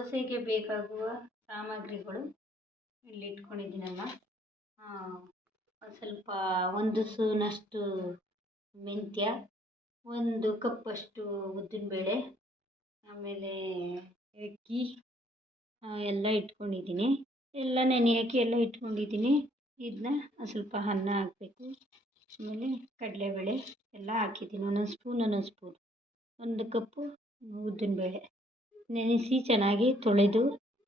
ದೋಸೆಗೆ ಬೇಕಾಗುವ ಸಾಮಗ್ರಿಗಳು ಇಲ್ಲಿ ಇಟ್ಕೊಂಡಿದ್ದೀನಲ್ಲ. ಒಂದು ಸ್ವಲ್ಪ ಒಂದು ಸ್ಪೂನಷ್ಟು ಮೆಂತ್ಯ, ಒಂದು ಕಪ್ಪಷ್ಟು ಉದ್ದಿನಬೇಳೆ, ಆಮೇಲೆ ಅಕ್ಕಿ ಎಲ್ಲ ಇಟ್ಕೊಂಡಿದ್ದೀನಿ. ಎಲ್ಲ ನೆನೆಯೋಕ್ಕೆ ಎಲ್ಲ ಇಟ್ಕೊಂಡಿದ್ದೀನಿ. ಇದನ್ನ ಸ್ವಲ್ಪ ಅನ್ನ ಹಾಕಬೇಕು. ಆಮೇಲೆ ಕಡಲೆಬೇಳೆ ಎಲ್ಲ ಹಾಕಿದ್ದೀನಿ. ಒಂದೊಂದು ಸ್ಪೂನ್. ಒಂದು ಕಪ್ಪು ಉದ್ದಿನಬೇಳೆ ನೆನೆಸಿ ಚೆನ್ನಾಗಿ ತೊಳೆದು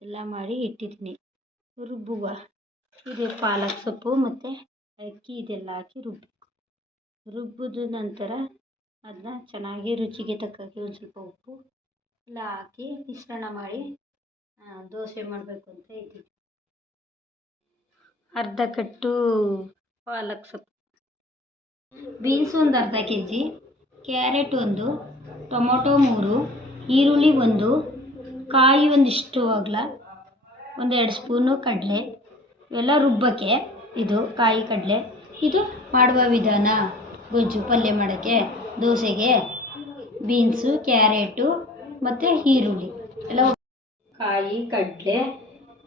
ಎಲ್ಲ ಮಾಡಿ ಇಟ್ಟಿದ್ದೀನಿ. ರುಬ್ಬುವ ಇದು ಪಾಲಕ್ ಸೊಪ್ಪು ಮತ್ತು ಅಕ್ಕಿ ಇದೆಲ್ಲ ಹಾಕಿ ರುಬ್ಬಿದ ನಂತರ ಅದನ್ನ ಚೆನ್ನಾಗಿ ರುಚಿಗೆ ತಕ್ಕಾಗೆ ಒಂದು ಸ್ವಲ್ಪ ಉಪ್ಪು ಎಲ್ಲ ಹಾಕಿ ಮಿಶ್ರಣ ಮಾಡಿ ದೋಸೆ ಮಾಡಬೇಕು ಅಂತ ಇದ್ದೀನಿ. ಅರ್ಧ ಕಟ್ಟು ಪಾಲಕ್ ಸೊಪ್ಪು, ಬೀನ್ಸ್ ಒಂದು ಅರ್ಧ kg, ಕ್ಯಾರೆಟ್ 1, ಟೊಮೊಟೊ 3, ಈರುಳ್ಳಿ 1, ಕಾಯಿ ಒಂದಿಷ್ಟು ಅಗಲ, 1-2 ಸ್ಪೂನು ಕಡಲೆ. ಇವೆಲ್ಲ ರುಬ್ಬಕ್ಕೆ. ಇದು ಕಾಯಿ ಕಡಲೆ. ಇದು ಮಾಡುವ ವಿಧಾನ. ಗೊಜ್ಜು ಪಲ್ಯ ಮಾಡೋಕ್ಕೆ ದೋಸೆಗೆ ಬೀನ್ಸು, ಕ್ಯಾರೆಟು ಮತ್ತು ಈರುಳ್ಳಿ ಎಲ್ಲ ಕಾಯಿ ಕಡಲೆ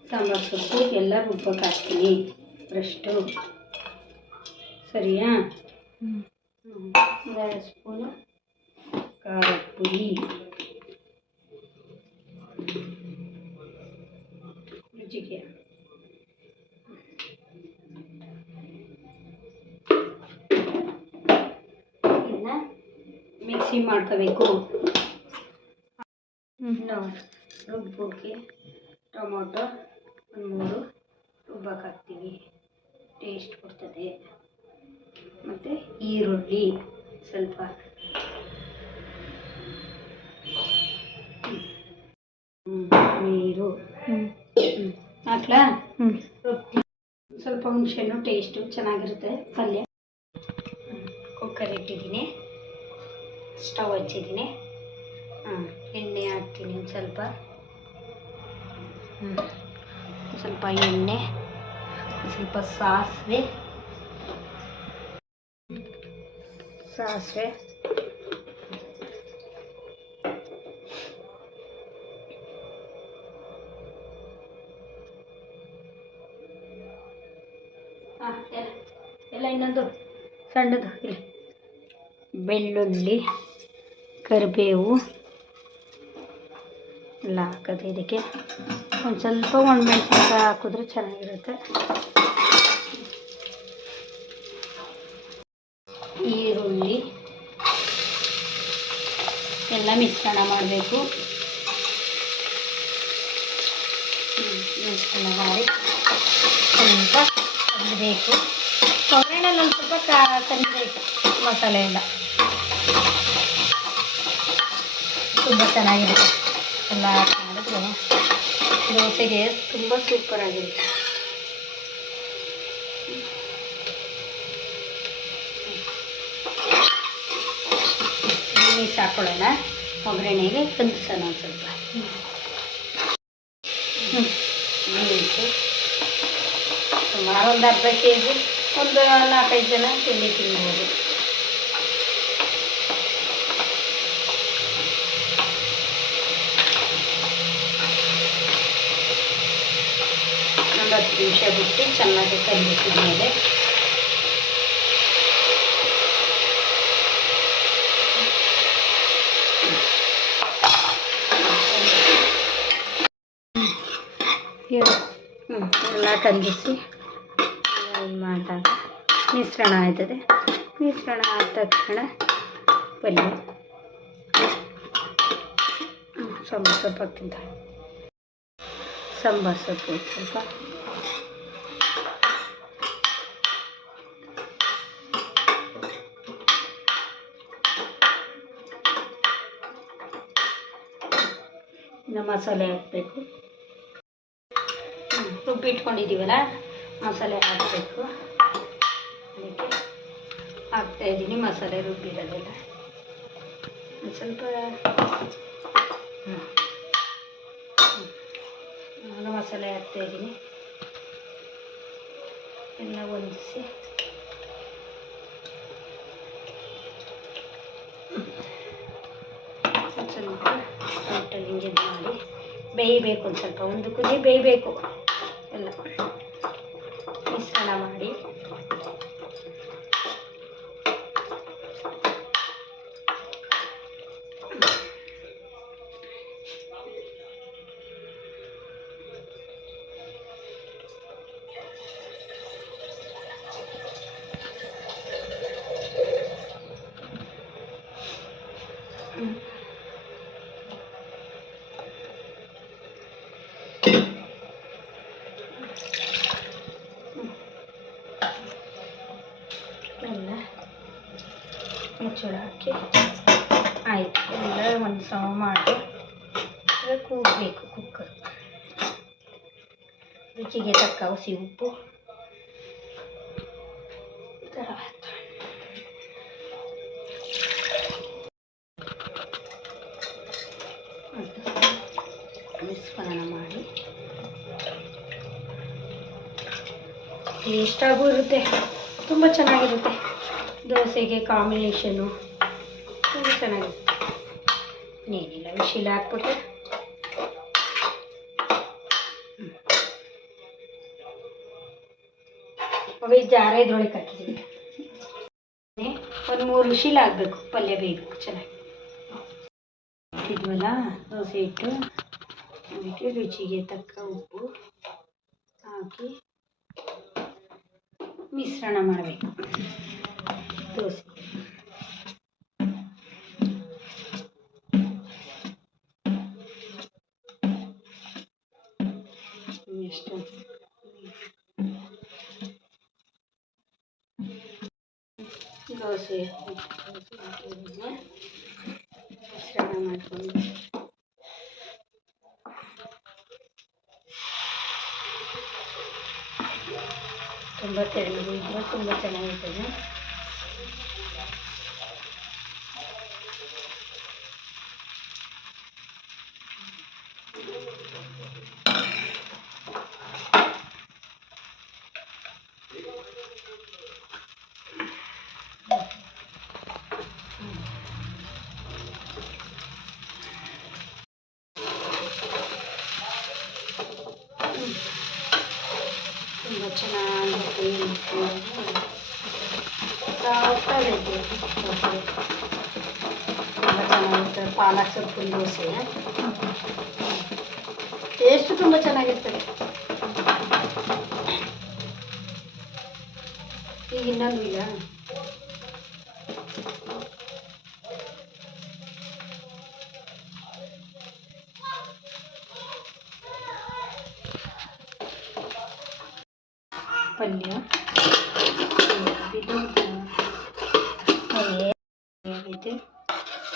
ಸಾಂಬಾರು ಸೊಪ್ಪು ಎಲ್ಲ ರುಬ್ಬಕ್ಕೆ ಹಾಕ್ತೀನಿ ಫಸ್ಟು. ಸರಿಯಾ? 2 ಸ್ಪೂನು ಖಾರದ ಪುಡಿ, ರುಚಿಗೆ ಇದನ್ನ ಮಿಕ್ಸಿ ಮಾಡ್ಕೋಬೇಕು. ರುಬ್ಬಕ್ಕೆ ಟೊಮೊಟೊ 1-3 ರುಬ್ಬಕ್ಕೆ ಹಾಕ್ತೀವಿ, ಟೇಸ್ಟ್ ಕೊಡ್ತದೆ. ಮತ್ತು ಈರುಳ್ಳಿ ಸ್ವಲ್ಪ, ನೀರು ಹಾಕ್ಲಾ? ಸ್ವಲ್ಪ ಹುಣಸೆಹಣ್ಣು ಟೇಸ್ಟು ಚೆನ್ನಾಗಿರುತ್ತೆ ಪಲ್ಯ. ಕುಕ್ಕರ್ ಇಟ್ಟಿದ್ದೀನಿ, ಸ್ಟವ್ ಹಚ್ಚಿದ್ದೀನಿ. ಎಣ್ಣೆ ಹಾಕ್ತೀನಿ ಒಂದು ಸ್ವಲ್ಪ ಎಣ್ಣೆ, ಸ್ವಲ್ಪ ಸಾಸಿವೆ ಎಲ್ಲ ಇನ್ನೊಂದು ಸಣ್ಣದು ಇಲ್ಲಿ, ಬೆಳ್ಳುಳ್ಳಿ, ಕರಿಬೇವು ಎಲ್ಲ ಹಾಕೋದು. ಇದಕ್ಕೆ ಒಂದು ಸ್ವಲ್ಪ ಒಣಮೆಣಸಿನ್ಕಾಯಿ ಹಾಕಿದ್ರೆ ಚೆನ್ನಾಗಿರುತ್ತೆ. ಈರುಳ್ಳಿ ಎಲ್ಲ ಮಿಶ್ರಣ ಮಾಡಬೇಕು. ಮಿಶ್ರಣ ಮಾಡಿ ಸ್ವಲ್ಪ ತಂದಬೇಕು. ಒಗ್ಗರಣೆಯಲ್ಲಿ ಒಂದು ಸ್ವಲ್ಪ ತಂದಬೇಕು. ಮಸಾಲೆ ಎಲ್ಲ ತುಂಬ ಚೆನ್ನಾಗಿರುತ್ತೆ. ಎಲ್ಲ ಮಾಡಿದ್ರೆ ದೋಸೆಗೆ ತುಂಬ ಸೂಪರಾಗಿರುತ್ತೆ. ನೀರು ಹಾಕೊಳ್ಳೋಣ. ಒಗ್ಗರಣೆಗೆ ಕಂದಿಸೋಣ ಒಂದು ಸ್ವಲ್ಪ. ನೀರು ಸುಮಾರು ಒಂದು ಅರ್ಧ kg, ಒಂದು 4-5 ಜನ ತಿನ್ಬೋದು. ಒಂದು 10 ನಿಮಿಷ ಬಿಟ್ಟು ಚೆನ್ನಾಗಿ ಕಲಿಸಿದ ಮೇಲೆ ಎಲ್ಲ ಕಂದಿಸಿ ಮಾಡಿದಾಗ ಮಿಶ್ರಣ ಆಯ್ತದೆ. ಮಿಶ್ರಣ ಆದ ತಕ್ಷಣ ಪಲ್ಯ ಸಾಂಬಾರು ಸೊಪ್ಪು ಹಾಕ್ತಿದ್ದ. ಸಾಂಬಾರು ಸೊಪ್ಪು ಸ್ವಲ್ಪ, ಇನ್ನು ಮಸಾಲೆ ಹಾಕಬೇಕು. ರುಬ್ಬಿಟ್ಕೊಂಡಿದ್ದೀವಲ್ಲ, ಮಸಾಲೆ ಹಾಕಬೇಕು. ಅದಕ್ಕೆ ಹಾಕ್ತಾಯಿದ್ದೀನಿ ಮಸಾಲೆ ರುಬ್ಬಿರೋದೆಲ್ಲ. ಸ್ವಲ್ಪ ಮಸಾಲೆ ಹಾಕ್ತಾಯಿದ್ದೀನಿ. ಎಲ್ಲ ಹೊಂದಿಸಿ ಸ್ವಲ್ಪ ಹಿಂಗೆ ಮಾಡಿ ಬೇಯಬೇಕು, ಒಂದು ಸ್ವಲ್ಪ ಒಂದು ಕುದಿ ಬೇಯಬೇಕು. ಎಲ್ಲ ಮಿಶ್ರಣ ಮಾಡಿ ಎಲ್ಲ ಮುಚ್ಚಳ ಹಾಕಿ ಆಯಿತು. ಎಲ್ಲ ಒಂದು ಸಮ ಮಾಡಿ ಕೂಗಬೇಕು. ಕುಕ್ಕರ್ ರುಚಿಗೆ ತಕ್ಕ ಹಸಿ ಉಪ್ಪು, ಮಿಶ್ರಣ ಮಾಡಿ ಟೇಸ್ಟಾಗೂ ಇರುತ್ತೆ, ತುಂಬ ಚೆನ್ನಾಗಿರುತ್ತೆ. ದೋಸೆಗೆ ಕಾಂಬಿನೇಷನ್ನು ತುಂಬ ಚೆನ್ನಾಗಿರುತ್ತೆ. ಏನಿಲ್ಲ, ವಿಶಿಲ್ ಹಾಕ್ಬಿಟ್ಟು ಜಾರ ಇದ್ರೊಳಗೆ ಹಾಕಿದ್ದೀವಿ. ಒಂದು 3 ವಿಶಿಲ್ ಆಗಬೇಕು, ಪಲ್ಯ ಬೇಯಬೇಕು ಚೆನ್ನಾಗಿ. ಇದ್ವಲ್ಲ ದೋಸೆ ಇಟ್ಟು ಅದಕ್ಕೆ ರುಚಿಗೆ ತಕ್ಕ ಉಪ್ಪು ಹಾಕಿ ಮಿಶ್ರಣ ಮಾಡಬೇಕು ದೋಸೆ. ಎಷ್ಟು ದೋಸೆ ಮಿಶ್ರಣ ಮಾಡಿಕೊಂಡು ತುಂಬ ತೆಳ್ಳಗಿದ್ರೆ ತುಂಬ ಚೆನ್ನಾಗಿರ್ತದೆ. ತುಂಬ ಚೆನ್ನಾಗಿ ಸಾಫ್ಟಾಗೈತೆ ದೋಸೆ, ತುಂಬ ಚೆನ್ನಾಗಿರ್ತದೆ. ಪಾಲಕ್ ಸೊಪ್ಪಿನ ದೋಸೆ ಟೇಸ್ಟು ತುಂಬ ಚೆನ್ನಾಗಿರ್ತದೆ. ಈಗ ಇನ್ನೊಂದು ಇಲ್ಲ, ಪಲ್ಯ ಆಗೈತೆ,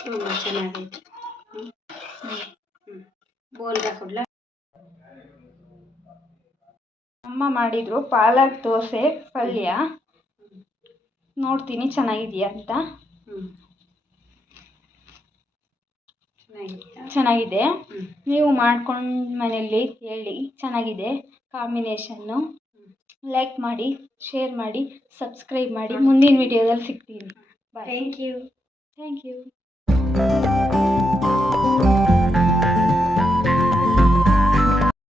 ತುಂಬ ಚೆನ್ನಾಗೈತೆ. ಬೋಲ್ಗೆ ಹಾಕೊಡ್ಲ. ಅಮ್ಮ ಮಾಡಿದ್ರು ಪಾಲಕ್ ದೋಸೆ ಪಲ್ಯ, ನೋಡ್ತೀನಿ ಚೆನ್ನಾಗಿದೆಯಾ ಅಂತ. ಚೆನ್ನಾಗಿದೆ, ನೀವು ಮಾಡ್ಕೊಂಡು ಮನೆಯಲ್ಲಿ ಹೇಳಿ ಚೆನ್ನಾಗಿದೆ ಕಾಂಬಿನೇಷನ್ನು. ಲೈಕ್ ಮಾಡಿ, ಶೇರ್ ಮಾಡಿ, ಸಬ್ಸ್ಕ್ರೈಬ್ ಮಾಡಿ. ಮುಂದಿನ ವಿಡಿಯೋದಲ್ಲಿ ಸಿಗ್ತೀನಿ. Bye. Thank you. Thank you.